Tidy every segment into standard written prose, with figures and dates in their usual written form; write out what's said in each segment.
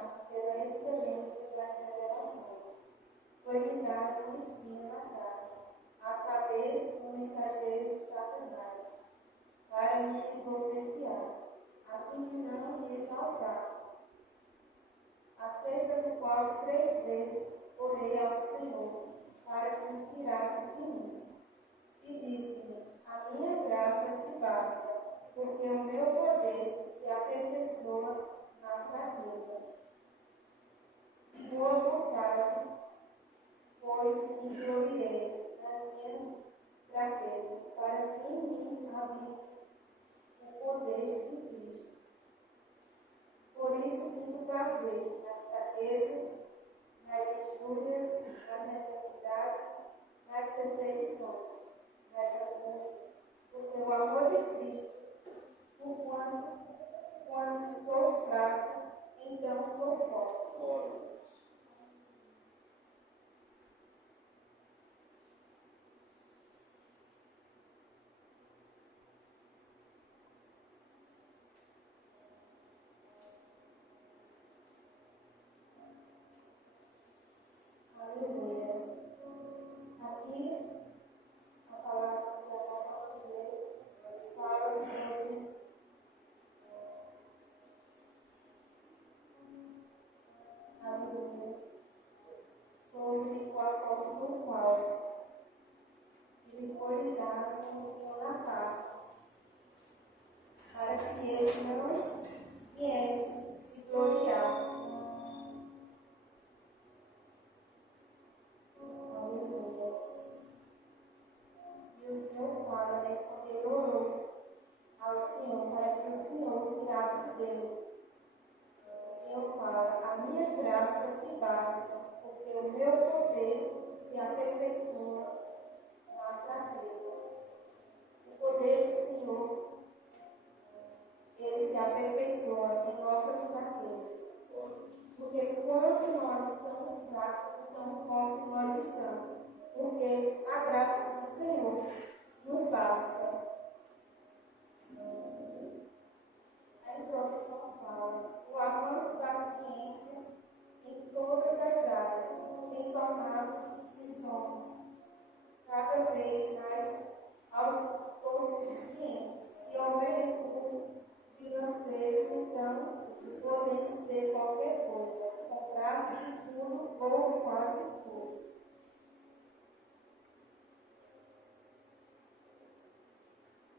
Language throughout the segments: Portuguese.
graça pela excelência das revelações. Foi-me dado um espinho na carne, a saber, um mensageiro de Satanás, para me envolver, a fim de não me exaltar, acerca do qual 3 vezes orei ao Senhor, para que me tirasse de mim. E disse-me: a minha graça te basta, porque o meu poder se aperfeiçoa na fraqueza. De boa vontade, pois me gloriei nas minhas fraquezas, para que em mim habite o poder de Cristo. Por isso sinto prazer nas fraquezas, nas injúrias, nas necessidades, nas perseguições, nas angústias, porque o amor de Cristo, quando estou fraco, então sou forte. Aleluia. Aqui, a palavra que acabamos de ler fala sobre sobre o apóstolo Paulo. Ele foi dado um espinho na carne, para que ele não viesse se gloriar. Aleluia. E o Senhor fala, quando ele orou ao Senhor, para que o Senhor tirasse dele. O Senhor fala: a minha graça te basta, porque o meu poder se aperfeiçoa na fraqueza. O poder do Senhor, ele se aperfeiçoa em nossas fraquezas. Porque quando nós estamos fracos, tão fortes nós estamos. Porque a graça do Senhor nos basta. A introdução fala: o avanço da ciência em todas as áreas tem tornado os homens cada vez mais autossuficientes. Se houver recursos financeiros, então podemos ter qualquer coisa, comprar-se de tudo ou quase tudo.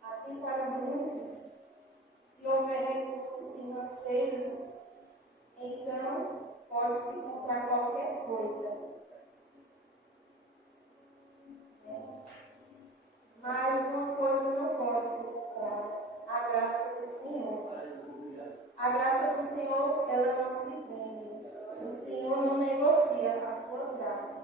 Aqui para muitos, se houver recursos financeiros, então pode-se comprar qualquer coisa. Mas uma coisa não pode se comprar: a graça do Senhor. A graça do Senhor, ela não se vende. O Senhor não negocia a sua graça.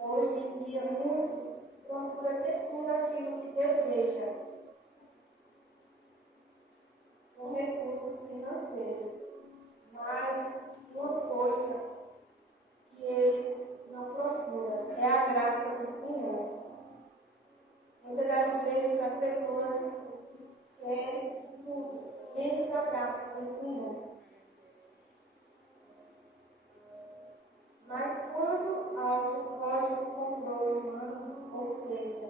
Hoje em dia, muitos procuram ter tudo aquilo que deseja, com recursos financeiros. Mas uma coisa que eles não procuram é a graça do Senhor. Muitas das vezes as pessoas querem tudo, menos a graça do Senhor. Mas quando algo foge do controle humano, ou seja,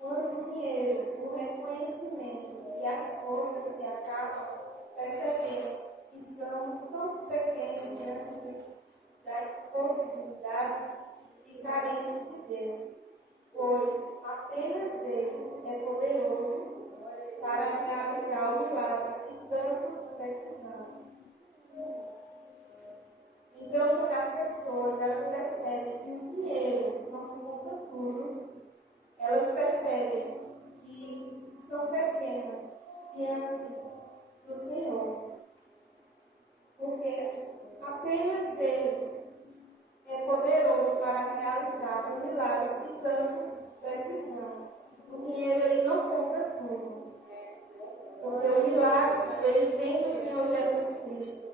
quando o dinheiro, o reconhecimento e as forças se acabam, percebemos que somos tão pequenos diante da possibilidade de carentes de Deus, pois apenas Ele é poderoso para realizar o milagre que tanto precisamos. Então, quando as pessoas percebem que o dinheiro não se compra tudo, elas percebem que são pequenas diante do Senhor. Porque apenas Ele é poderoso para realizar o milagre que tanto precisamos. O dinheiro ele não compra tudo. Porque o milagre ele vem do Senhor Jesus Cristo.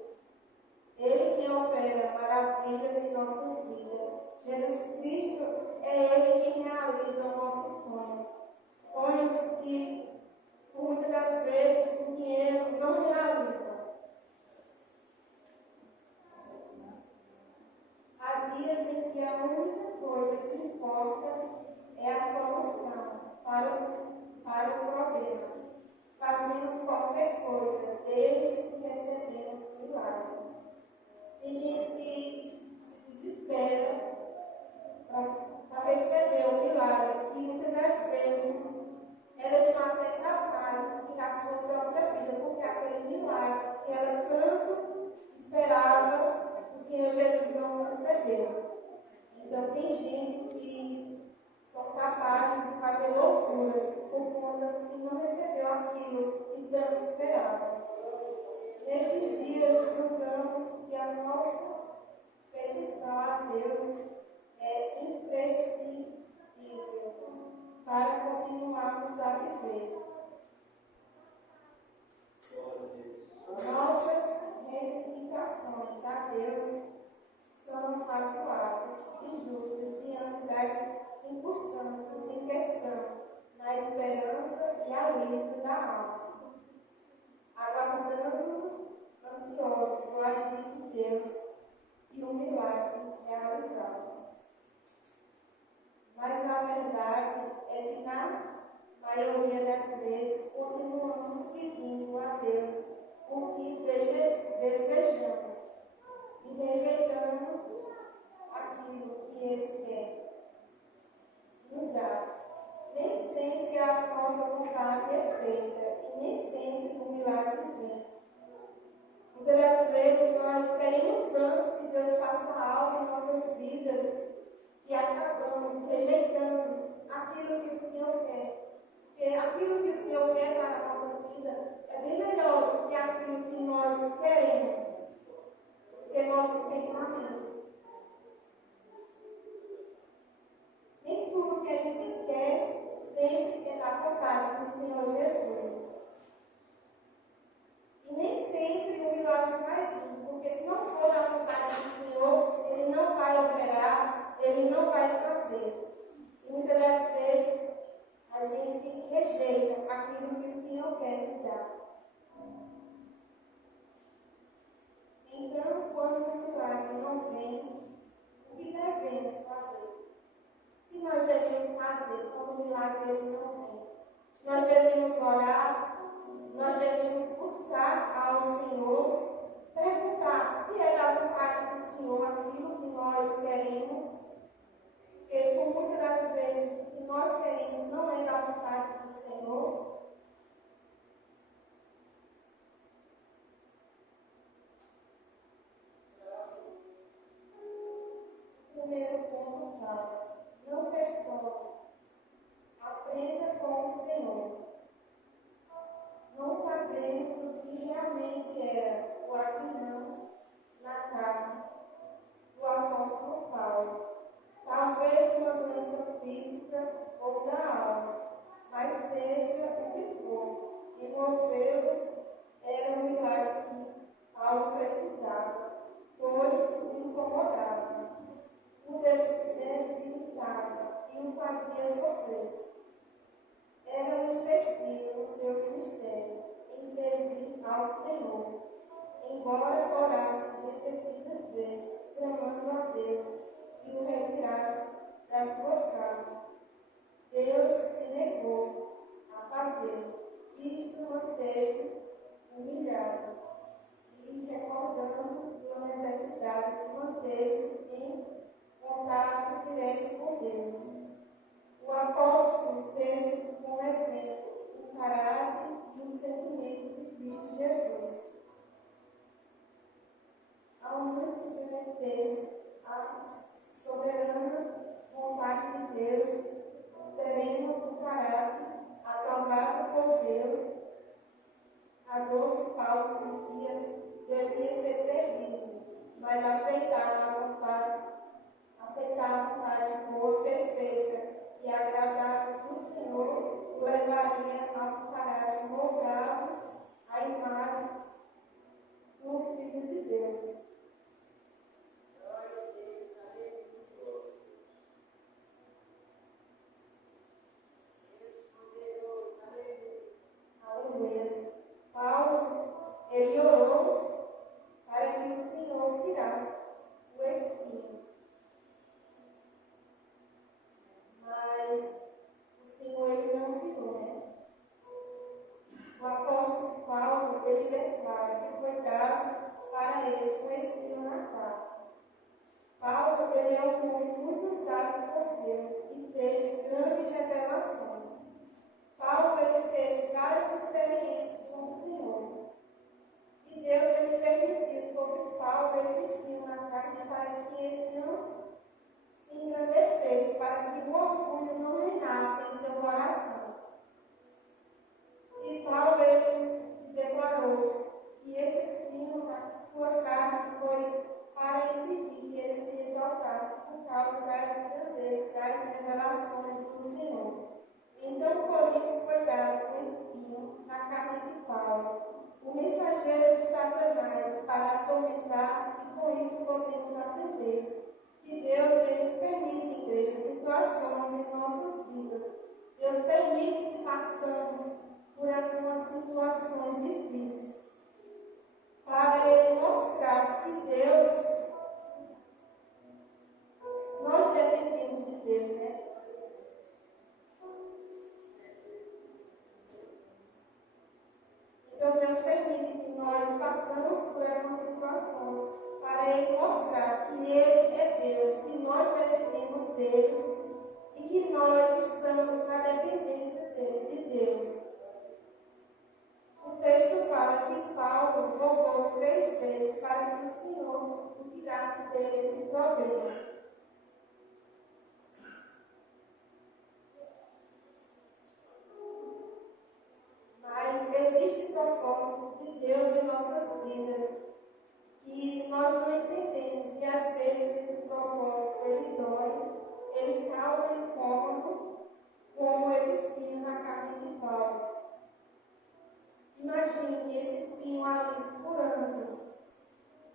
Ele quem opera maravilhas em nossas vidas. Jesus Cristo é Ele quem realiza realizam nossos sonhos. Sonhos que, por muitas das vezes, o dinheiro não realiza. Há dias em que a única coisa que importa é a solução para o problema. Fazemos qualquer coisa desde que recebemos o milagre. Tem gente que se desespera para receber o milagre e muitas das vezes elas são até capazes de tirar a sua própria vida, porque aquele milagre que ela tanto esperava, o Senhor Jesus não concedeu. Então tem gente que são capazes de fazer loucuras por conta que não recebeu aquilo que tanto esperava. Nesses dias, julgamos que a nossa petição a Deus é imprescindível para continuarmos a viver. Nossas reivindicações a Deus são razoáveis e justas diante das circunstâncias em questão, na esperança e alívio da alma, aguardando ansiosos o agir de Deus e o milagre realizado. Mas a verdade é que na maioria das vezes continuamos pedindo a Deus o que desejamos e rejeitamos aquilo que Ele quer nos dar. Nem sempre a nossa vontade é feita e nem sempre o milagre vem. Muitas das vezes nós queremos tanto que Deus faça algo em nossas vidas e acabamos rejeitando aquilo que o Senhor quer. Porque aquilo que o Senhor quer para a nossa vida é bem melhor do que aquilo que nós queremos, do que nossos pensamentos. Nem tudo que a gente quer sempre é da vontade do Senhor Jesus. E nem sempre o milagre vai vir, porque se não for da vontade do Senhor, Ele não vai operar, Ele não vai fazer. E muitas das vezes a gente rejeita aquilo que o Senhor quer nos dar. Então, quando o milagre não vem, o que devemos fazer? O que nós devemos fazer quando o milagre não vem? Nós devemos orar, nós devemos buscar ao Senhor, perguntar se é da vontade do Senhor aquilo que nós queremos, porque por muitas das vezes o que nós queremos não é da vontade do Senhor. Primeiro ponto fala, não questione, aprenda com o Senhor. Não sabemos o que realmente era o aguilhão na carne do apóstolo Paulo. Talvez uma doença física ou da alma, mas seja o que for, envolvê-lo era um milagre que Paulo precisava, pois o incomodava, o debilitava e o fazia sofrer. Era um empecilho no seu ministério, em servir ao Senhor, embora orasse repetidas vezes, clamando a Deus e o retirasse da sua casa. Deus se negou a fazer. Isto manteve humilhado e recordando sua necessidade de manter-se em contato direto com Deus. O apóstolo teve como exemplo o caráter e o sentimento de Cristo Jesus. Ao nos submetermos à soberana vontade de Deus, teremos o caráter aprovado por Deus. A dor que Paulo sentia devia ser terrível, mas aceitar a vontade boa, perfeita e agradável do Senhor o levaria a um caráter moldável à imagem do Filho de Deus. um homem muito usado por Deus e teve grandes revelações. Paulo ele teve várias experiências com o Senhor. E Deus ele permitiu sobre Paulo esse espinho na carne para que ele não se engrandecesse, para que o orgulho não reinasse em seu coração. E Paulo ele se declarou que esse espinho na sua carne foi para impedir que ele se exaltasse por causa das grandezas, das revelações do Senhor. Então, por isso, foi dado um espinho na carne de Paulo, o mensageiro de Satanás, para atormentar, e com isso podemos aprender que Deus ele permite, igreja, situações em nossas vidas. Deus permite que passamos por algumas situações difíceis, para ele mostrar que Deus, nós dependemos de Deus, né? Então, Deus permite que nós passamos por algumas situações para Ele mostrar que Ele é Deus, que nós dependemos dEle e que nós estamos na dependência de Deus. O texto fala que Paulo rogou 3 vezes para que o Senhor o tirasse dele esse problema. Mas existe propósito de Deus em nossas vidas que nós não entendemos, e às vezes esse propósito ele dói, ele causa incômodo, como esse espinho na carne de Paulo. Imagine esse espinho ali furando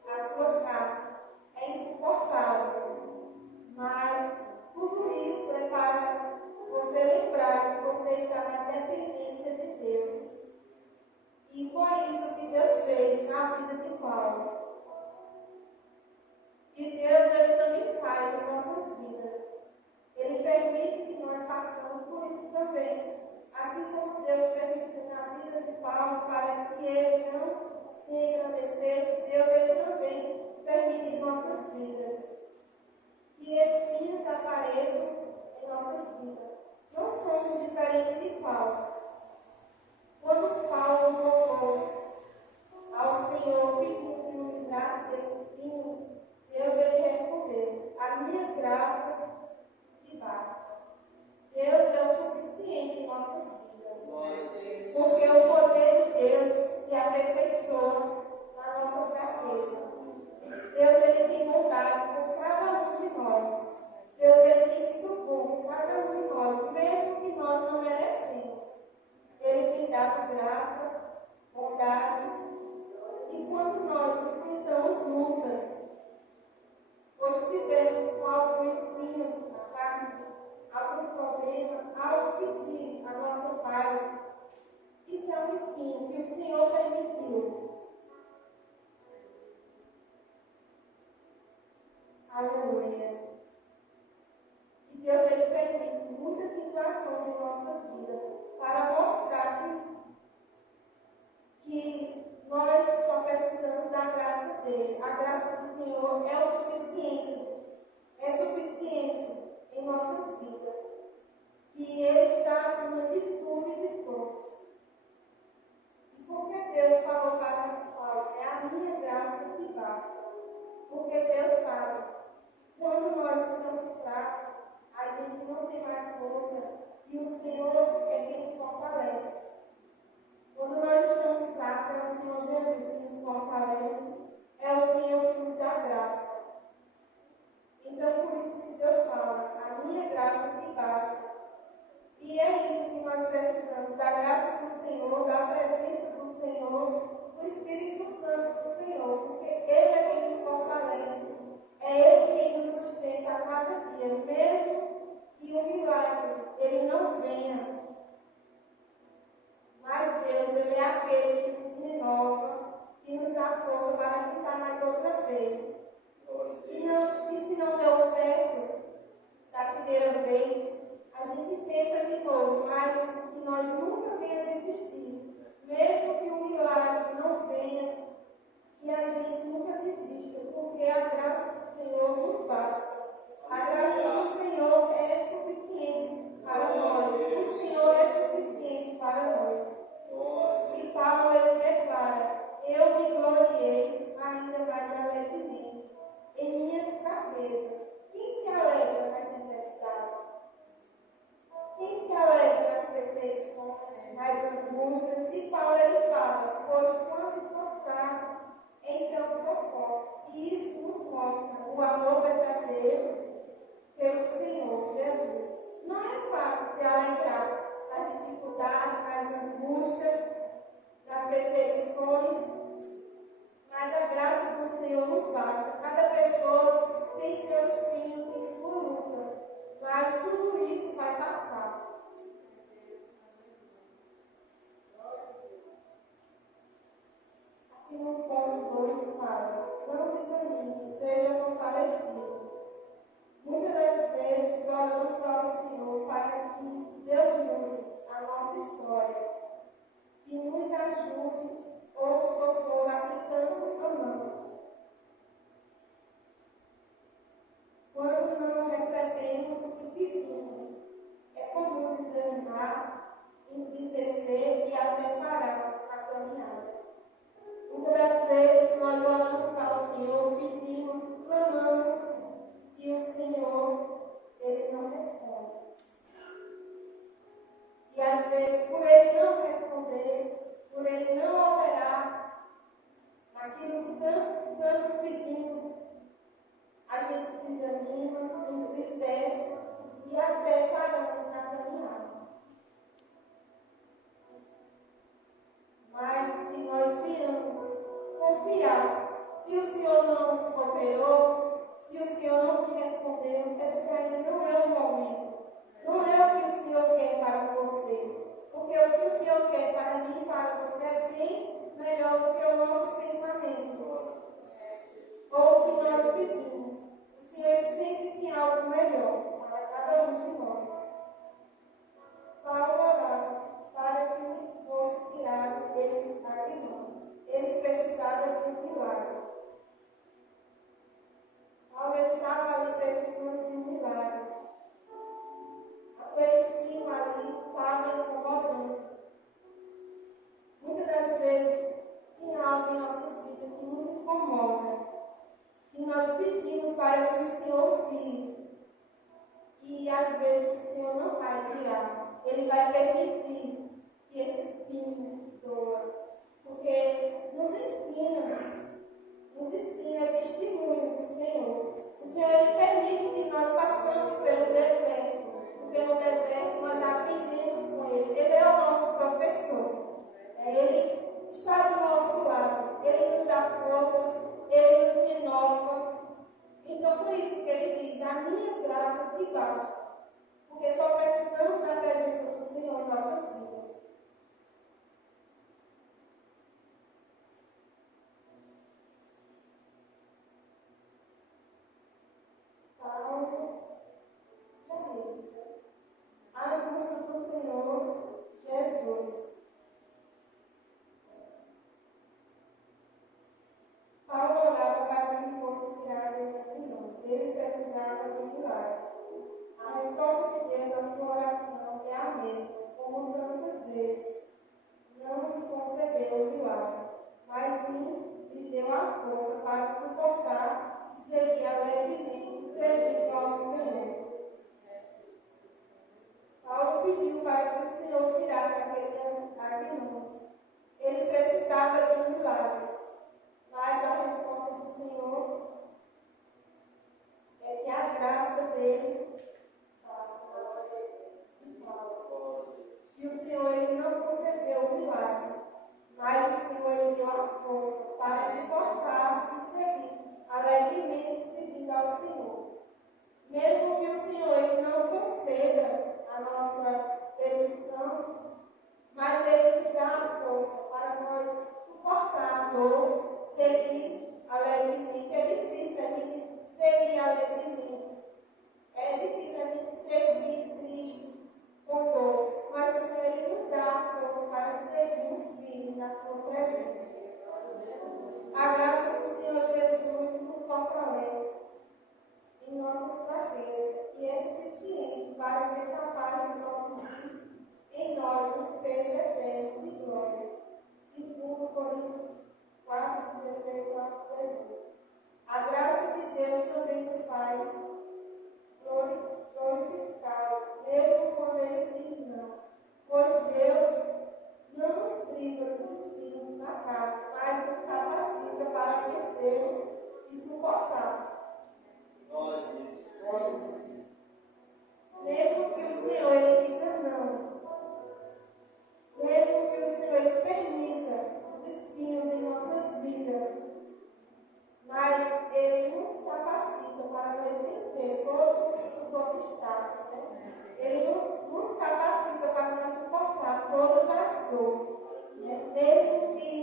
a sua carne, é insuportável, mas tudo isso é para você lembrar que você está na dependência de Deus. E foi isso que Deus fez na vida de Paulo. E Deus ele também faz em nossas vidas. Ele permite que nós passemos por isso também. Assim como Deus permitiu na vida de Paulo para que ele não se engrandecesse, Deus ele também permite em nossas vidas que espinhos apareçam em nossas vidas. Não somos diferentes de Paulo. Quando Paulo voltou ao Senhor pedindo que o livrasse desse espinho, Deus ele respondeu: a minha graça te basta. Deus é o suficiente em nossas vidas. Porque o poder de Deus se aperfeiçoa na nossa fraqueza. Deus ele tem bondade por cada um de nós. Deus ele tem sido bom por cada um de nós, mesmo que nós não merecemos. Ele tem dado graça, bondade. E quando nós enfrentamos lutas, ou estivermos com algum espinho na carne, algum problema, algo que tire a nossa paz, isso é um espinho que o Senhor permitiu. Aleluia. E Deus ele permite muitas situações em nossas vidas para mostrar que nós só precisamos da graça dele. A graça do Senhor é o suficiente. É suficiente em nossas vidas. Que Ele está acima de tudo e de todos. E porque Deus falou para Paulo, é a minha graça que basta. Porque Deus sabe que quando nós estamos fracos, a gente não tem mais força e o Senhor é quem nos fortalece. Quando nós estamos fracos, é o Senhor Jesus que nos fortalece, é o Senhor que nos dá graça. Então, por isso que Deus fala, a minha graça que basta. E é isso que nós precisamos, da graça do Senhor, da presença do Senhor, do Espírito Santo do Senhor, porque Ele é quem nos fortalece, é Ele quem nos sustenta a cada dia, mesmo que o milagre ele não venha. Mas Deus, Ele é aquele que nos renova, que nos dá força para tentar mais outra vez. E se não deu certo da primeira vez, a gente tenta de novo, mas que nós nunca venha desistir. Mesmo que o milagre não venha, que a gente nunca desista, porque a graça do Senhor nos basta. A graça do Senhor é suficiente para nós. O Senhor é suficiente para nós. E Paulo ele declara: eu me gloriei ainda mais alegremente em minhas fraquezas. Quem se alegra nas necessidades? Quem se alegra nas perseguições, nas angústias? E Paulo ele fala: pois quando estou fraco, então sou forte. E isso nos mostra o amor verdadeiro pelo Senhor Jesus. Não é fácil se alegrar das dificuldades, das angústias, das perseguições, mas a graça do Senhor nos basta. Cada pessoa tem seu espinho, tem sua luta, mas tudo isso vai passar. Aqui no ponto 2 fala: não desanime, seja fortalecido. Muitas das vezes oramos ao Senhor para que Deus mude a nossa história, que nos ajude ou socorra a que tanto amamos. Quando não recebemos o que pedimos, é comum desanimar, entristecer e até pararmos a caminhada. Muitas das vezes nós oramos ao Senhor, pedimos, clamamos, e o Senhor, Ele não responde. E às vezes, por Ele não responder, por Ele não operar naquilo que tantos pedimos, a gente se desanima, entristece e até paramos na caminhada. Mas que nós venhamos confiar. Se o Senhor não operou, se o Senhor não te respondeu, é porque ainda não é o momento. Não é o que o Senhor quer para você. Porque o que o Senhor quer para mim e para você é bem melhor do que os nossos pensamentos. Ou o que nós pedimos. O Senhor sempre tem algo melhor para cada um de nós. Paulo orava para que fosse tirado desse aguilhão. Ele precisava de um milagre. Paulo estava ali precisando de um milagre. Aquele espinho ali estava incomodando. Muitas das vezes tem algo em nossas vidas que nos incomoda, que nós pedimos para que o Senhor tire. E às vezes o Senhor não vai tirar. Ele vai permitir que esse espinho doa. Porque nos ensina testemunho do Senhor. O Senhor ele permite que nós passamos pelo deserto. Porque no deserto nós aprendemos com Ele. Ele é o nosso professor. Ele está do nosso lado. Ele nos dá força. Ele nos renova. Então, por isso que Ele diz: a minha graça te basta. Porque só precisamos da presença do Senhor em nossas vidas. A angústia do Senhor Jesus. Paulo orava para que fosse tirado esse aguilhão. Ele precisava de um milagre. A resposta de Deus à sua oração é a mesma, como tantas vezes. Não lhe concedeu o milagre, mas sim lhe deu a força para suportar e seguir alegremente, servindo ao Senhor. Paulo pediu para que o Senhor tirasse aquele aguilhão. Ele precisava de um milagre, mas a resposta do Senhor é que a graça dele basta. E o Senhor ele não concedeu o milagre, mas o Senhor ele deu a força para suportar e seguir alegremente seguindo ao Senhor. Mesmo que o Senhor ele não conceda a nossa petição, mas Ele nos dá a força para nós suportar a dor, seguir alegremente. É difícil a gente seguir alegremente. É difícil a gente seguir triste, com dor. Mas o Senhor Ele nos dá a força para seguirmos firmes na Sua presença. A graça do Senhor Jesus nos fortalece em nossas fraquezas. Coríntios 4, 16, 18. A graça de Deus também nos faz glorificá-lo, mesmo quando ele diz não. Pois Deus não nos priva dos espinhos na carne, mas nos capacita para vencer e suportar. Glória a Deus. Mesmo que o Senhor ele diga não, mesmo que o Senhor ele permita os espinhos em nossas vidas, mas ele nos capacita para vencer todos os obstáculos. Né? Ele nos capacita para nós suportar todas as dores. Né? Mesmo que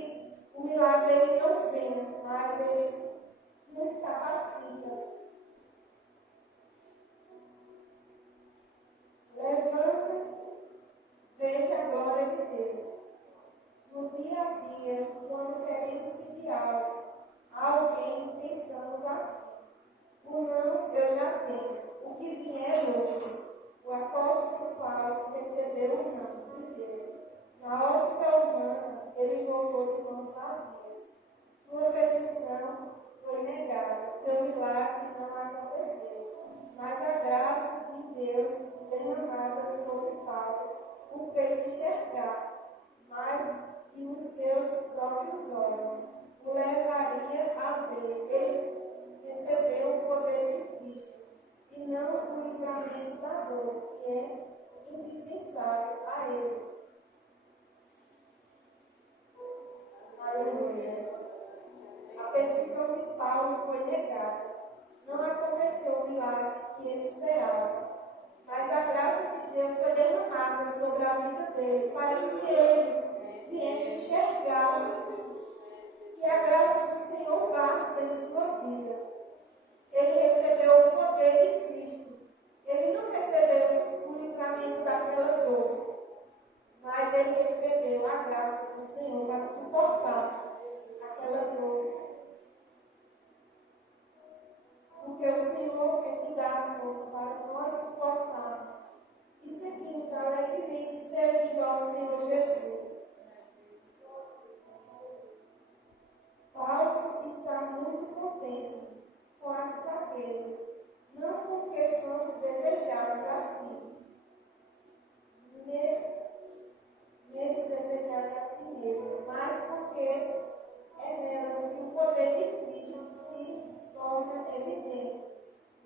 o milagre ele não venha, mas ele nos capacita. Levanta-se, veja a glória de Deus. No dia a dia, quando queremos pedir algo a alguém, pensamos assim: o não eu já tenho, o que vier é outro. O apóstolo Paulo recebeu o não de Deus. Na ótica humana, ele voltou de mãos vazias. Sua petição foi negada, seu milagre não aconteceu. Mas a graça de Deus derramada sobre Paulo o fez enxergar mais que os seus próprios olhos o levaria a ver. Ele recebeu o poder de Cristo e não o livramento da dor, que é indispensável a ele. Aleluia. A petição de Paulo foi negada. Não aconteceu o milagre que ele esperava. Mas a graça de Deus foi derramada sobre a vida dele, para que ele viesse enxergar que a graça do Senhor basta em sua vida. Ele recebeu o poder de Cristo. Ele não recebeu o livramento daquela dor, mas ele recebeu a graça do Senhor para suportar aquela dor. Porque o Senhor é que dá a força para nós suportarmos e seguirmos alegremente servindo ao Senhor Jesus. Paulo está muito contente com as fraquezas, não porque somos desejados assim, mesmo desejados assim mesmo, mas porque é nelas que o poder de Cristo se torna evidente.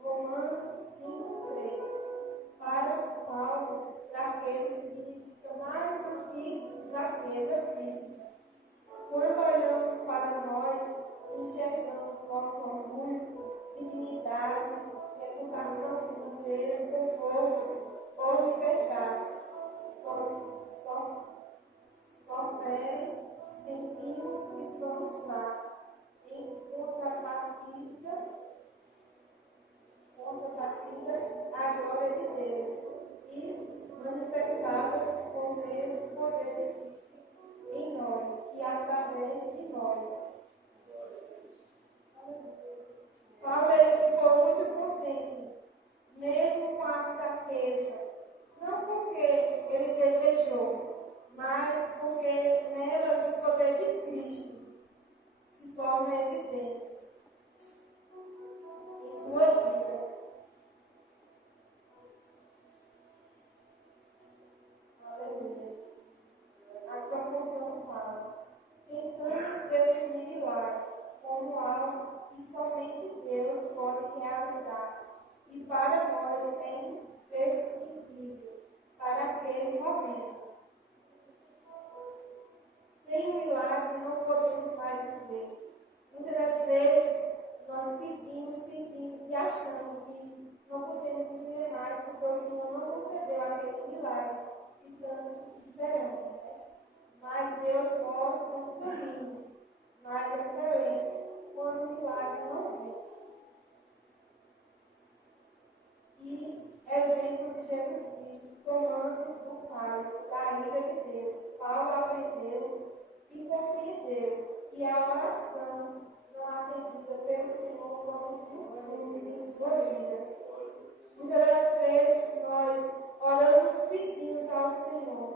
Romanos 5:3. Para Paulo, fraqueza significa mais do que fraqueza física. Quando olhamos para nós, enxergamos nosso orgulho, dignidade, reputação financeira, conforto ou liberdade. Sentimos que somos fracos. Em contrapartida, a glória de Deus e manifestada por meio do poder de Cristo em nós e através de nós. Paulo ficou muito contente, mesmo com a fraqueza, não porque ele desejou, mas porque nelas o poder de Cristo se torna evidente em sua vida. Aleluia. A conclusão fala: tentamos definir milagres como algo que somente Deus pode realizar e para nós é imprescindível para aquele momento. Sem o milagre não podemos mais viver. Muitas das vezes nós pedimos e achamos que não podemos viver mais porque o Senhor não concedeu aquele milagre que tanto esperamos. Né? Mas Deus mostra um caminho mais excelente quando o milagre não vem. E exemplo de Jesus Cristo tomando o cálice da ira de Deus, Paulo aprendeu e compreendeu que a oração não atendida pelo Senhor produz em sua vida. Muitas das vezes nós oramos pedindo ao Senhor.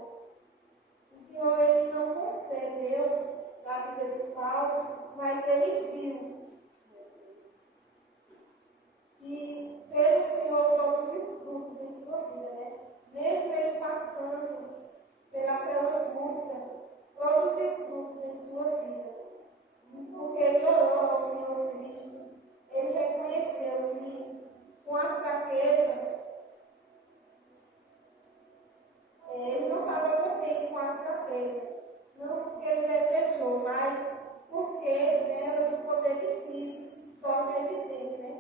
O Senhor ele não concedeu da ele viu que pelo Senhor produziu frutos em sua vida, né? Mesmo ele passando pelaquela angústia, produziu frutos em sua vida. Porque ele orou ao Senhor Cristo, ele reconheceu que com a fraqueza, ele não estava contente com a fraqueza, não porque ele desejou, mas porque nelas o poder de Cristo se torna evidente, né?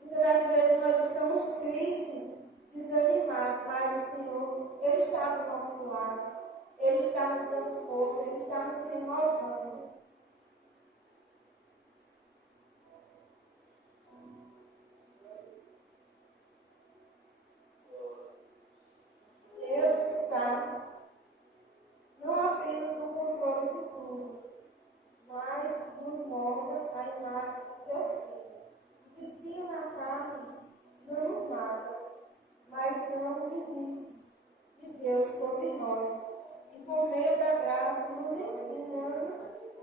Muitas das vezes nós estamos tristes, desanimados, mas o Senhor, Ele está do nosso lado, Ele está nos dando força, Ele está nos renovando. Deus está não apenas no controle de tudo, mas nos molda a imagem do seu Filho. Os espinhos na carne não nos matam, mas são ministros de Deus sobre nós. E por meio da graça nos ensinando,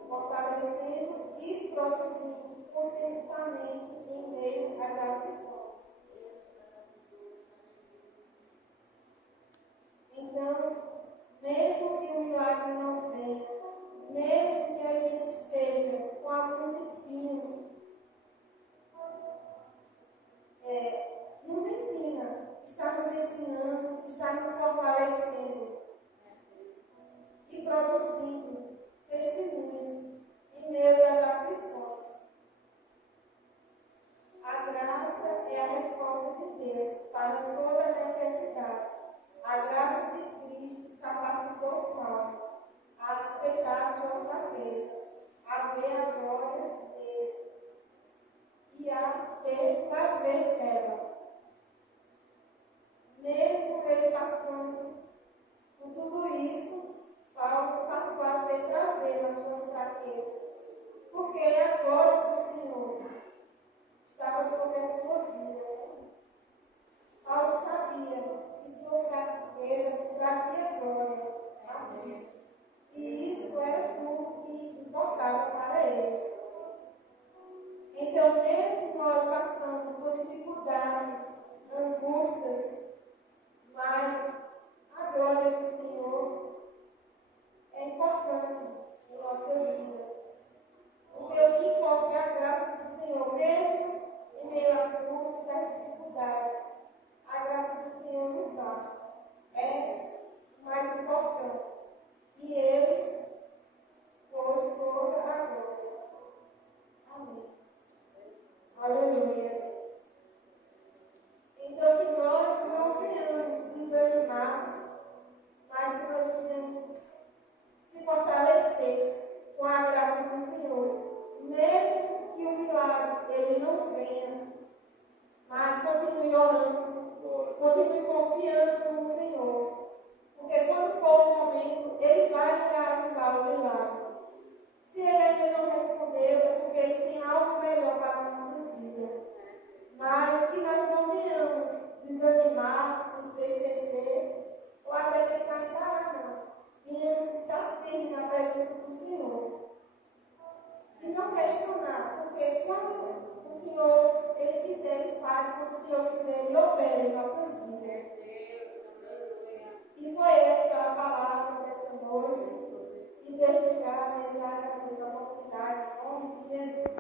fortalecendo e produzindo contentamente em meio às aflições. Então, mesmo que o milagre não venha, mesmo que a gente esteja com alguns espinhos, nos ensina, está nos ensinando, está nos fortalecendo e produzindo testemunhos em meio às aflições. A graça é a resposta de Deus para toda necessidade. A graça de Cristo capacitou o Paulo a aceitar a sua fraqueza, a ver a glória dele e a ter prazer nela. Mesmo ele passando por tudo isso, Paulo passou a ter prazer nas suas fraquezas, porque a glória do Senhor estava sobre a sua vida. Paulo sabia que sua fraqueza trazia glória a Cristo. E isso era tudo que importava para ele. Então, mesmo que nós passamos por dificuldades, angústias, mas a glória do Senhor é importante em nossas vidas. Porque o que importa é a graça do Senhor, mesmo em meio às lutas, às dificuldades. A graça do Senhor nos basta. É o mais importante. E Ele pôs toda a glória. Amém. Aleluia. Então, que nós não venhamos desanimar, mas que nós venhamos se fortalecer com a graça do Senhor. Mesmo que o milagre ele não venha, mas continue orando, continue confiando no Senhor. Porque quando for o momento, Ele vai realizar o milagre. Se Ele ainda não respondeu, é porque Ele tem algo melhor para nossas vidas. Mas que nós não venhamos desanimar, entristecer, ou até pensar em parar, não. Venhamos estar firmes na presença do Senhor. E não questionar, porque quando o Senhor, Ele quiser, Ele faz, quando o Senhor quiser, Ele opera em nossas vidas. E foi essa a palavra dessa noite. E desde já agradeço a oportunidade, em nome de Jesus.